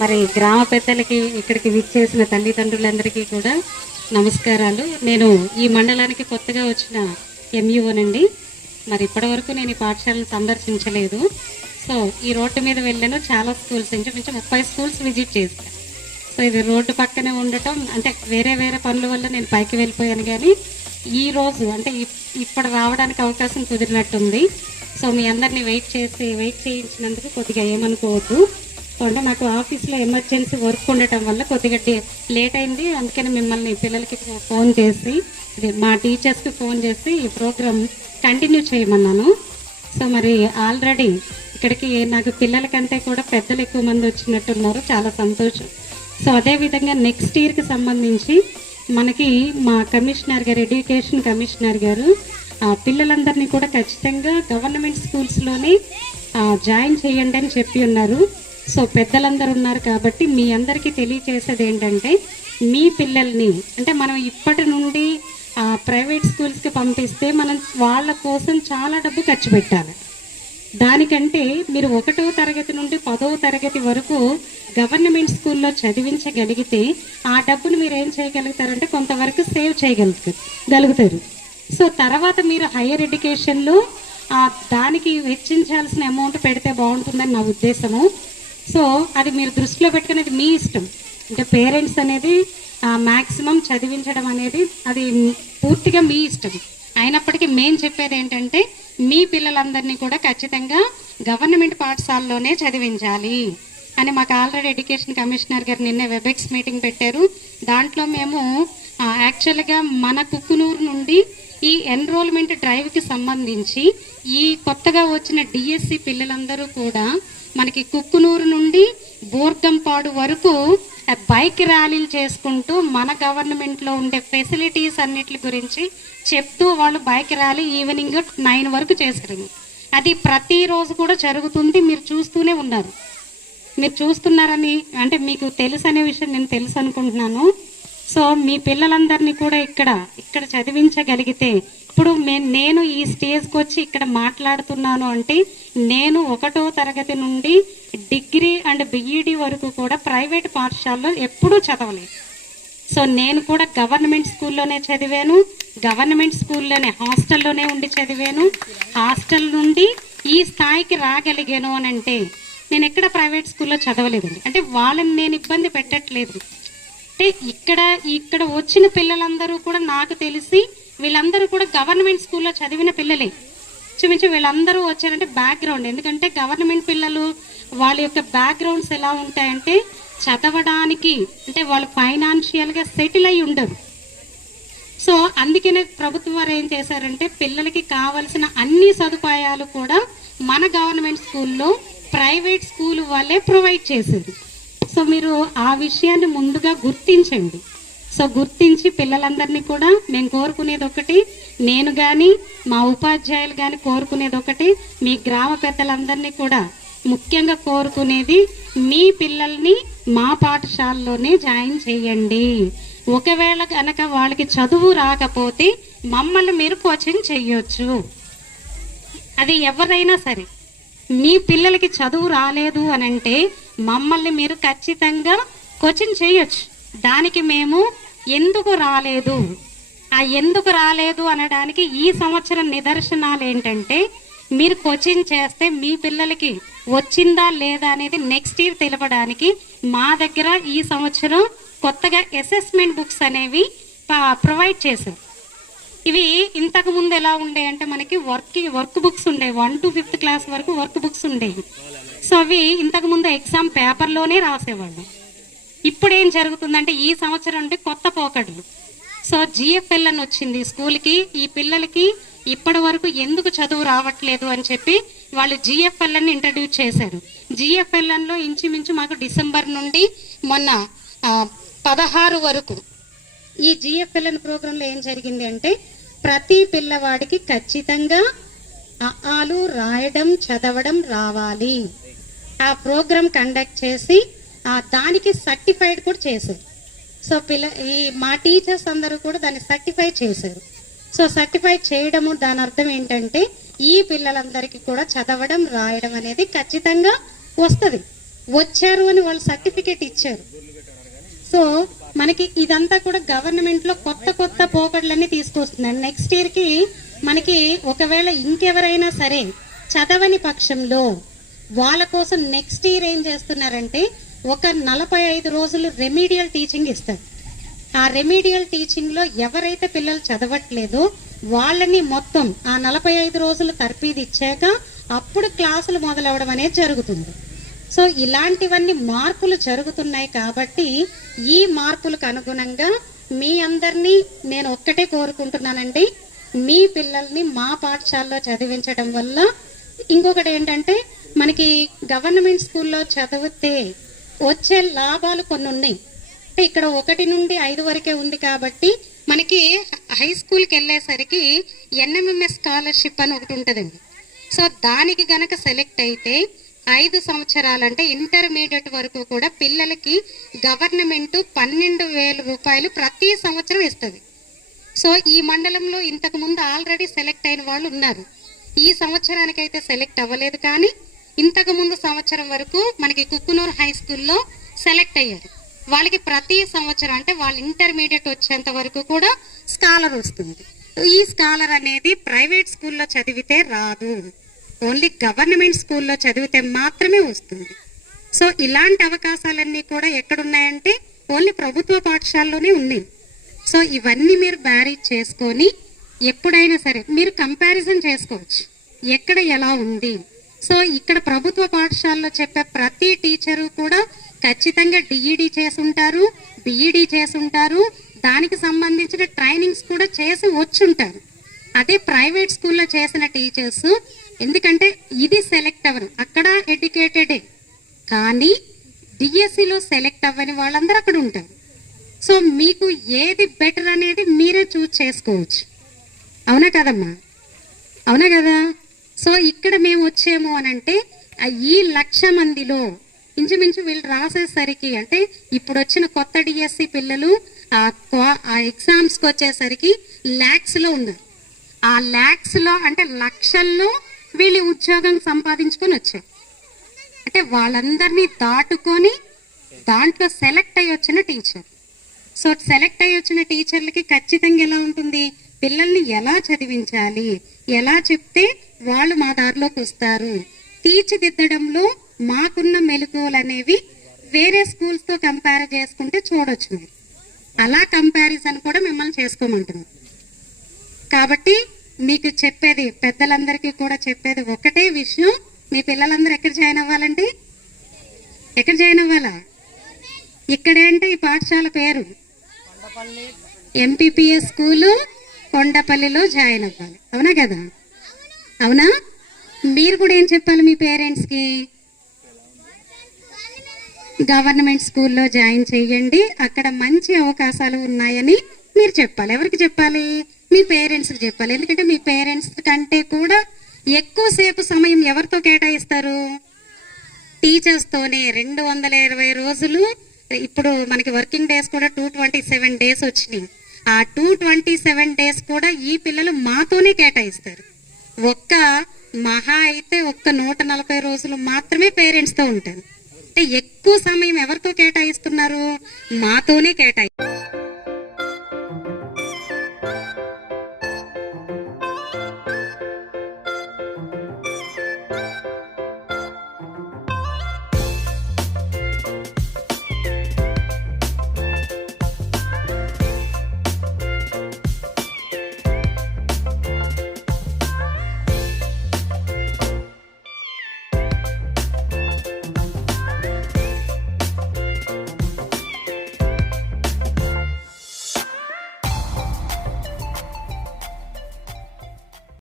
మరి గ్రామ పెద్దలకి, ఇక్కడికి విచ్చేసిన తల్లిదండ్రులందరికీ కూడా నమస్కారాలు. నేను ఈ మండలానికి కొత్తగా వచ్చిన ఎంఈఓనండి. మరి ఇప్పటివరకు నేను ఈ పాఠశాలను సందర్శించలేదు. సో ఈ రోడ్డు మీద వెళ్ళాను, చాలా స్కూల్స్, ఇంచుమించు 30 స్కూల్స్ విజిట్ చేశాను. సో ఇది రోడ్డు పక్కనే ఉండటం, అంటే వేరే వేరే పనుల వల్ల నేను పైకి వెళ్ళిపోయాను. కానీ ఈ రోజు అంటే ఇప్పుడు రావడానికి అవకాశం కుదిరినట్టుంది. సో మీ అందరినీ వెయిట్ చేయించినందుకు కొద్దిగా ఏమనుకోవద్దు. అంటే నాకు ఆఫీస్లో ఎమర్జెన్సీ వర్క్ ఉండటం వల్ల కొద్దిగా లేట్ అయింది. అందుకని మిమ్మల్ని పిల్లలకి ఫోన్ చేసి, మా టీచర్స్కి ఫోన్ చేసి ఈ ప్రోగ్రామ్ కంటిన్యూ చేయమన్నాను. సో మరి ఆల్రెడీ ఇక్కడికి నాకు పిల్లల కంటే కూడా పెద్దలు ఎక్కువ మంది వచ్చినట్టున్నారు, చాలా సంతోషం. సో అదేవిధంగా నెక్స్ట్ ఇయర్కి సంబంధించి మనకి మా కమిషనర్ గారు, ఎడ్యుకేషన్ కమిషనర్ గారు పిల్లలందరినీ కూడా ఖచ్చితంగా గవర్నమెంట్ స్కూల్స్లోనే జాయిన్ చేయండి అని చెప్పి ఉన్నారు. సో పెద్దలందరూ ఉన్నారు కాబట్టి మీ అందరికీ తెలియచేసేది ఏంటంటే, మీ పిల్లల్ని అంటే మనం ఇప్పటి నుండి ప్రైవేట్ స్కూల్స్కి పంపిస్తే మనం వాళ్ళ కోసం చాలా డబ్బు ఖర్చు పెట్టాలి. దానికంటే మీరు 1వ తరగతి నుండి 10వ తరగతి వరకు గవర్నమెంట్ స్కూల్లో చదివించగలిగితే ఆ డబ్బును మీరు ఏం చేయగలుగుతారంటే కొంతవరకు సేవ్ చేయగలుగుతారు. సో తర్వాత మీరు హయ్యర్ ఎడ్యుకేషన్లో దానికి వెచ్చించాల్సిన అమౌంట్ పెడితే బాగుంటుందని నా ఉద్దేశము. సో అది మీరు దృష్టిలో పెట్టుకునేది మీ ఇష్టం. అంటే పేరెంట్స్ అనేది మ్యాక్సిమం చదివించడం అనేది అది పూర్తిగా మీ ఇష్టం. అయినప్పటికీ మేము చెప్పేది ఏంటంటే, మీ పిల్లలందరినీ కూడా ఖచ్చితంగా గవర్నమెంట్ పాఠశాలలోనే చదివించాలి అని మాకు ఆల్రెడీ ఎడ్యుకేషన్ కమిషనర్ గారు నిన్న వెబెక్స్ మీటింగ్ పెట్టారు. దాంట్లో మేము యాక్చువల్గా మన కుక్కునూరు నుండి ఈ ఎన్రోల్మెంట్ డ్రైవ్కి సంబంధించి ఈ కొత్తగా వచ్చిన డిఎస్సి పిల్లలందరూ కూడా మనకి కుక్కునూరు నుండి బోర్గంపాడు వరకు బైక్ ర్యాలీలు చేసుకుంటూ మన గవర్నమెంట్లో ఉండే ఫెసిలిటీస్ అన్నిటి గురించి చెప్తూ వాళ్ళు బైక్ ర్యాలీ ఈవినింగ్ 9 వరకు చేశారు. అది ప్రతిరోజు కూడా జరుగుతుంది, మీరు చూస్తూనే ఉన్నారు. మీరు చూస్తున్నారని అంటే మీకు తెలుసు అనే విషయం నేను తెలుసు అనుకుంటున్నాను. సో మీ పిల్లలందరినీ కూడా ఇక్కడ చదివించగలిగితే, ఇప్పుడు నేను ఈ స్టేజ్కి వచ్చి ఇక్కడ మాట్లాడుతున్నాను అంటే, నేను 1వ తరగతి నుండి డిగ్రీ అండ్ బిఈడి వరకు కూడా ప్రైవేట్ పాఠశాలలో ఎప్పుడూ చదవలేదు. సో నేను కూడా గవర్నమెంట్ స్కూల్లోనే చదివాను, గవర్నమెంట్ స్కూల్లోనే హాస్టల్లోనే ఉండి చదివాను. హాస్టల్ నుండి ఈ స్థాయికి రాగలిగాను అని అంటే నేను ఎక్కడ ప్రైవేట్ స్కూల్లో చదవలేదండి. అంటే వాళ్ళని నేను ఇబ్బంది పెట్టట్లేదు. అంటే ఇక్కడ వచ్చిన పిల్లలందరూ కూడా నాకు తెలిసి వీళ్ళందరూ కూడా గవర్నమెంట్ స్కూల్లో చదివిన పిల్లలే. చూపించి వీళ్ళందరూ వచ్చారంటే బ్యాక్గ్రౌండ్, ఎందుకంటే గవర్నమెంట్ పిల్లలు వాళ్ళ యొక్క బ్యాక్గ్రౌండ్స్ ఎలా ఉంటాయంటే, చదవడానికి అంటే వాళ్ళు ఫైనాన్షియల్గా సెటిల్ అయి ఉండరు. సో అందుకనే ప్రభుత్వం వారు ఏం చేశారంటే, పిల్లలకి కావలసిన అన్ని సదుపాయాలు కూడా మన గవర్నమెంట్ స్కూల్లో ప్రైవేట్ స్కూల్ వాళ్ళే ప్రొవైడ్ చేశారు. సో మీరు ఆ విషయాన్ని ముందుగా గుర్తించండి. సో గుర్తించి పిల్లలందరినీ కూడా మేము కోరుకునేది ఒకటి, నేను కానీ మా ఉపాధ్యాయులు కానీ కోరుకునేది ఒకటి, మీ గ్రామ పెద్దలందరినీ కూడా ముఖ్యంగా కోరుకునేది, మీ పిల్లల్ని మా పాఠశాలలోనే జాయిన్ చేయండి. ఒకవేళ కనుక వాళ్ళకి చదువు రాకపోతే మమ్మల్ని మీరు కోచింగ్ చేయొచ్చు. అది ఎవరైనా సరే, మీ పిల్లలకి చదువు రాలేదు అని అంటే మమ్మల్ని మీరు ఖచ్చితంగా కోచింగ్ చేయొచ్చు. దానికి మేము ఎందుకు రాలేదు అనడానికి ఈ సంవత్సరం నిదర్శనాలు ఏంటంటే, మీరు కోచింగ్ చేస్తే మీ పిల్లలకి వచ్చిందా లేదా అనేది నెక్స్ట్ ఇయర్ తెలపడానికి మా దగ్గర ఈ సంవత్సరం కొత్తగా అసెస్మెంట్ బుక్స్ అనేవి ప్రొవైడ్ చేశారు. ఇవి ఇంతకు ముందు ఎలా ఉండేయంటే, మనకి వర్క్ బుక్స్ ఉండేవి, 1 to 5th క్లాస్ వరకు వర్క్ బుక్స్ ఉండేవి. సో అవి ఇంతకుముందు ఎగ్జామ్ పేపర్లోనే రాసేవాళ్ళు. ఇప్పుడు ఏం జరుగుతుందంటే, ఈ సంవత్సరం అంటే కొత్త పోకడలు. సో జిఎఫ్ఎల్ అని వచ్చింది స్కూల్కి. ఈ పిల్లలకి ఇప్పటి వరకు ఎందుకు చదువు రావట్లేదు అని చెప్పి వాళ్ళు జిఎఫ్ఎల్ అని ఇంట్రడ్యూస్ చేశారు. జిఎఫ్ఎల్ఎన్లో ఇంచుమించు మాకు డిసెంబర్ నుండి మొన్న 16 వరకు ఈ జిఎఫ్ఎల్ఎన్ ప్రోగ్రాంలో ఏం జరిగింది అంటే, ప్రతి పిల్లవాడికి ఖచ్చితంగా ఆలు రాయడం చదవడం రావాలి. ఆ ప్రోగ్రాం కండక్ట్ చేసి దానికి సర్టిఫైడ్ కూడా చేశారు. సో మా టీచర్స్ అందరూ కూడా దాన్ని సర్టిఫై చేశారు. సో సర్టిఫై చేయడము దాని అర్థం ఏంటంటే, ఈ పిల్లలందరికీ కూడా చదవడం రాయడం అనేది ఖచ్చితంగా వస్తుంది. వచ్చారు అని వాళ్ళు సర్టిఫికేట్ ఇచ్చారు. సో మనకి ఇదంతా కూడా గవర్నమెంట్ లో కొత్త కొత్త పోకడలన్నీ తీసుకొస్తున్నారు. నెక్స్ట్ ఇయర్ కి మనకి ఒకవేళ ఇంకెవరైనా సరే చదవని పక్షంలో వాళ్ళ కోసం నెక్స్ట్ ఇయర్ ఏం చేస్తున్నారంటే ఒక 45 రోజులు రెమీడియల్ టీచింగ్ ఇస్తారు. ఆ రెమీడియల్ టీచింగ్ లో ఎవరైతే పిల్లలు చదవట్లేదో వాళ్ళని మొత్తం ఆ 45 రోజులు తర్ఫీదు ఇచ్చాక అప్పుడు క్లాసులు మొదలవడం అనేది జరుగుతుంది. సో ఇలాంటివన్నీ మార్పులు జరుగుతున్నాయి కాబట్టి ఈ మార్పులకు అనుగుణంగా మీ అందరినీ నేను ఒక్కటే కోరుకుంటున్నానండి, మీ పిల్లల్ని మా పాఠశాలలో చదివించడం వల్ల ఇంకొకటి ఏంటంటే మనకి గవర్నమెంట్ స్కూల్లో చదివితే వచ్చే లాభాలు కొన్ని ఉన్నాయి. అంటే ఇక్కడ 1 నుండి 5 వరకే ఉంది కాబట్టి మనకి హై స్కూల్కి వెళ్ళేసరికి ఎన్ఎంఎంఎస్ స్కాలర్షిప్ అని ఒకటి ఉంటుందండి. సో దానికి గనక సెలెక్ట్ అయితే 5 సంవత్సరాలు అంటే ఇంటర్మీడియట్ వరకు కూడా పిల్లలకి గవర్నమెంట్ 12,000 రూపాయలు ప్రతి సంవత్సరం ఇస్తుంది. సో ఈ మండలంలో ఇంతకు ముందు ఆల్రెడీ సెలెక్ట్ అయిన వాళ్ళు ఉన్నారు. ఈ సంవత్సరానికైతే సెలెక్ట్ అవ్వలేదు, కానీ ఇంతకు ముందు సంవత్సరం వరకు మనకి కుక్కునూరు హై స్కూల్లో సెలెక్ట్ అయ్యారు. వాళ్ళకి ప్రతి సంవత్సరం అంటే వాళ్ళు ఇంటర్మీడియట్ వచ్చేంత వరకు కూడా స్కాలర్ వస్తుంది. ఈ స్కాలర్ అనేది ప్రైవేట్ స్కూల్లో చదివితే రాదు, ఓన్లీ గవర్నమెంట్ స్కూల్లో చదివితే మాత్రమే వస్తుంది. సో ఇలాంటి అవకాశాలన్నీ కూడా ఎక్కడున్నాయంటే ఓన్లీ ప్రభుత్వ పాఠశాలలోనే ఉన్నాయి. సో ఇవన్నీ మీరు బ్యారేజ్ చేసుకొని ఎప్పుడైనా సరే మీరు కంపారిజన్ చేసుకోవచ్చు ఎక్కడ ఎలా ఉంది. సో ఇక్కడ ప్రభుత్వ పాఠశాలలో చెప్పే ప్రతి టీచరు కూడా ఖచ్చితంగా డిఈడి చేసి ఉంటారు, బిఈడి చేసి ఉంటారు, దానికి సంబంధించిన ట్రైనింగ్స్ కూడా చేసి వచ్చుంటారు. అదే ప్రైవేట్ స్కూల్లో చేసిన టీచర్స్ ఎందుకంటే ఇది సెలెక్ట్ అవ్వరు, అక్కడ ఎడ్యుకేటెడే, కానీ డిఎస్సిలో సెలెక్ట్ అవ్వని వాళ్ళందరూ అక్కడ ఉంటారు. సో మీకు ఏది బెటర్ అనేది మీరే చూస్ చేసుకోవచ్చు. అవునా కదమ్మా? అవునా కదా? సో ఇక్కడ మేము వచ్చాము అని అంటే ఈ 1,00,000 మందిలో ఇంచుమించు వీళ్ళు రాసేసరికి అంటే ఇప్పుడు వచ్చిన కొత్త డిఎస్సి పిల్లలు ఆ ఎగ్జామ్స్కి వచ్చేసరికి ల్యాక్స్లో ఉన్నారు. ఆ ల్యాక్స్లో అంటే లక్షల్లో వీళ్ళు ఉద్యోగం సంపాదించుకొని వచ్చారు. అంటే వాళ్ళందరినీ దాటుకొని దాంట్లో సెలెక్ట్ అయ్యి వచ్చిన టీచర్. సో సెలెక్ట్ అయ్యి వచ్చిన టీచర్లకి ఖచ్చితంగా ఎలా ఉంటుంది, పిల్లల్ని ఎలా చదివించాలి, ఎలా చెప్తే వాళ్ళు మా దారిలోకి వస్తారు, తీర్చిదిద్దడంలో మాకున్న మెలకువలు అనేవి వేరే స్కూల్స్తో కంపేర్ చేసుకుంటే చూడొచ్చు. మీరు అలా కంపారిజన్ కూడా మిమ్మల్ని చేసుకోమంటున్నాం. కాబట్టి మీకు చెప్పేది, పెద్దలందరికీ కూడా చెప్పేది ఒకటే విషయం, మీ పిల్లలందరూ ఎక్కడ జాయిన్ అవ్వాలండి? ఎక్కడ జాయిన్ అవ్వాలా? ఇక్కడేంటే ఈ పాఠశాల పేరు ఎంపీపీఎస్ స్కూలు కొండపల్లిలో జాయిన్ అవ్వాలి. అవునా కదా? అవునా? మీరు కూడా ఏం చెప్పాలి మీ పేరెంట్స్కి? గవర్నమెంట్ స్కూల్లో జాయిన్ చేయండి, అక్కడ మంచి అవకాశాలు ఉన్నాయని మీరు చెప్పాలి. ఎవరికి చెప్పాలి? మీ పేరెంట్స్కి చెప్పాలి. ఎందుకంటే మీ పేరెంట్స్ కంటే కూడా ఎక్కువసేపు సమయం ఎవరితో కేటాయిస్తారు? టీచర్స్తోనే. 220 రోజులు. ఇప్పుడు మనకి వర్కింగ్ డేస్ కూడా 227 డేస్ వచ్చినాయి. ఆ 227 డేస్ కూడా ఈ పిల్లలు మాతోనే కేటాయిస్తారు. మహా అయితే 140 రోజులు మాత్రమే పేరెంట్స్తో ఉంటారు. అంటే ఎక్కువ సమయం ఎవరితో కేటాయిస్తున్నారు? మాతోనే కేటాయిస్తారు.